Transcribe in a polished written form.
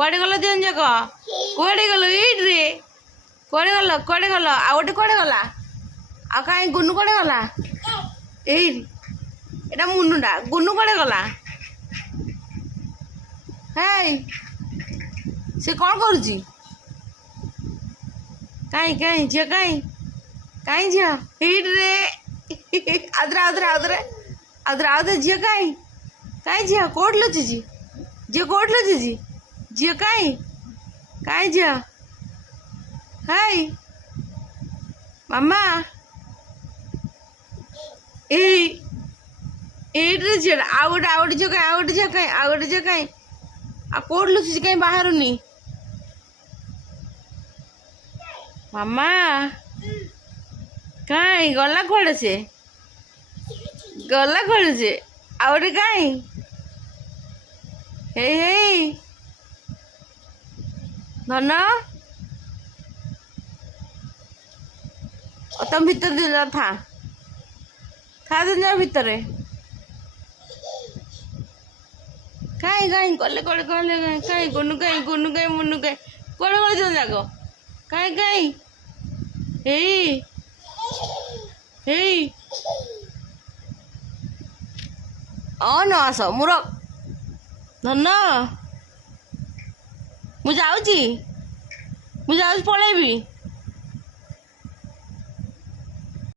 କୁଆଡ଼େ ଗଲ ଦି ଜଣ ଯାକ? କୁଆଡ଼େ ଗଲ? ଏଇଟିରେ କୁଆଡ଼େ ଗଲ? ଆଉ ଗୋଟେ କୁଆଡ଼େ ଗଲା? ଆଉ କାହିଁ ଗୁନୁ କୁଆଡ଼େ ଗଲା? ଏଇଠି ଏଇଟା ମୁନୁଟା। ଗୁନୁ କୁଆଡ଼େ ଗଲା? ହେଇ ସେ କ'ଣ କରୁଛି? କାହିଁ ଝିଅ କାହିଁ ଝିଅ? ଏଇଟିରେ ଆଉଥରେ ଝିଅ କାହିଁ ଝିଅ କୋଉଠି ଲୁଚିଛି? ଝିଅ କୋଉଠି ଲୁଚିଛି? ଝିଅ କାହିଁ ଝିଅ? ହେଇ ମାମା ଏଇଟିରେ ଝିଅଟା। ଆଉ ଗୋଟେ ଝିଅ କାହିଁ? ଆଉ ଗୋଟେ ଝିଅ କାହିଁ? ଆଉ କୋଉଠି ଲୁଚିଛି କାହିଁ ବାହାରୁନି? ମାମା କାହିଁ ଗଲା କୁଆଡ଼େ ସେ? ଗଲା କୁଆଡ଼େ ସେ? ଆଉ ଗୋଟେ କାହିଁ? ହେଇ ଧନ ତମ ଭିତରେ ଦି ଜଣ ଥା ଦି ଜଣ ଭିତରେ। କାହିଁ ଗଲେ କାହିଁ ଗୁନୁ କାହିଁ ମୁନୁ କାହିଁ କୁଆଡ଼େ ଗଲେ ଦି ଜଣ ଯାକ? କାହିଁ ହେଇ ନ ଆସ ଧନ ମୁଁ ଯାଉଛି ପଳେଇବି।